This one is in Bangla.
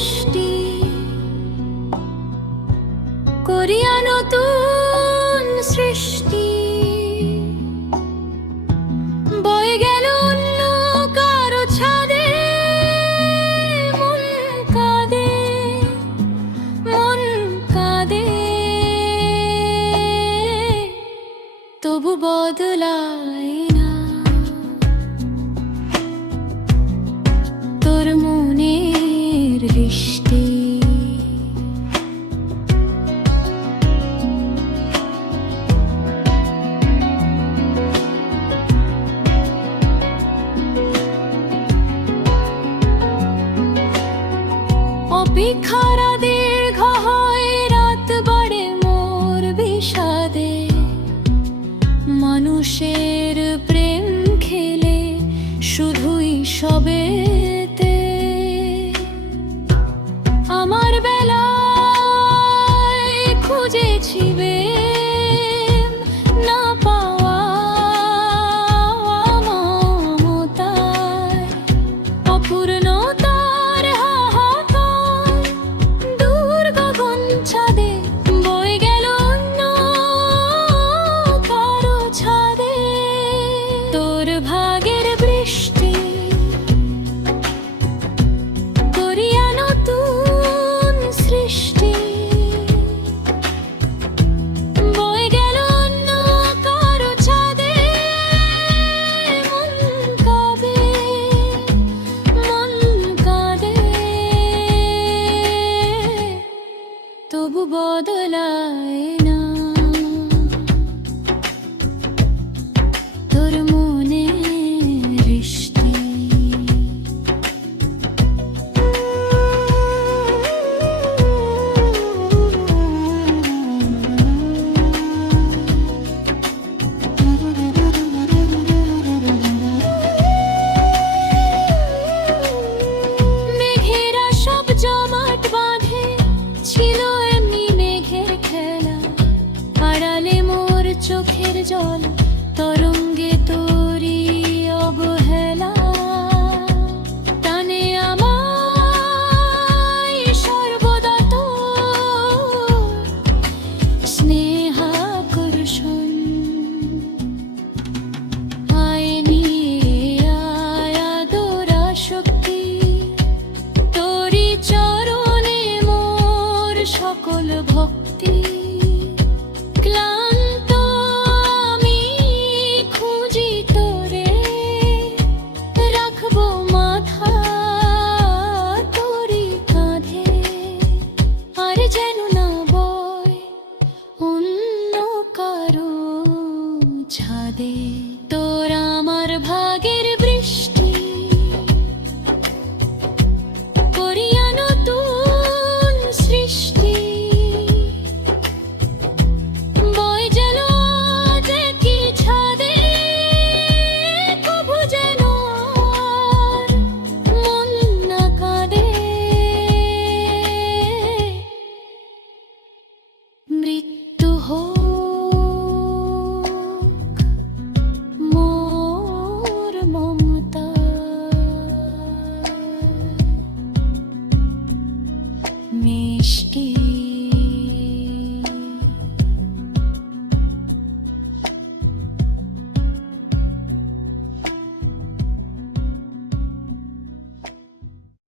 বৃষ্টি করিয়া নতুন সৃষ্টি বয়ে গেল অন্য কারো ছাদে মন কাঁদে মন কাঁদে তবু বদলায় না তোর মনের লিষ্টে অপেক্ষারা দীর্ঘ হয় রাত বাড়ে মোর বিষাদে মানুষের প্রেম খেলে শুধুই সবেতে আমার বেলায় খুঁজেছি প্রেম না পাওয়া মমতায় অপূর্ণতার হাহাকার দূর গগন ছাদে বয়ে গেল অন্য কারো ছাদে তোর ভাগের বৃষ্টি করিয়া নতুন সৃষ্টি বয়ে গেল অন্য কারো ছাদে মন কাঁদে মন কাঁদে তবু বদলায় না তোর মনের বৃষ্টি মেঘেরা সব জমাট বাঁধে ছিল এমনি মেঘের খেলা আড়ালে মোর চোখের জল তরঙ্গে তোরি অবহেলা টানে আমায় সর্বদা তোর স্নেহাকর্ষণ আয় নিয়ে আয় আদরা শক্তি তোরি চরণে মোর সকল ভক্তি ক্লান্ত আমি খুঁজি তোরে রাখবো মাথা তোরি কাঁধে আর যেন না বয় অন্য কারো ছাদে তোর আমার ভাগের বৃষ্টি করিয়া নতুন সৃষ্টি বয়ে গেল আজ কি ছাদে কভু যেন আর মন না কাঁদে মৃত্যু হোক মোর মমতা মিষ্টি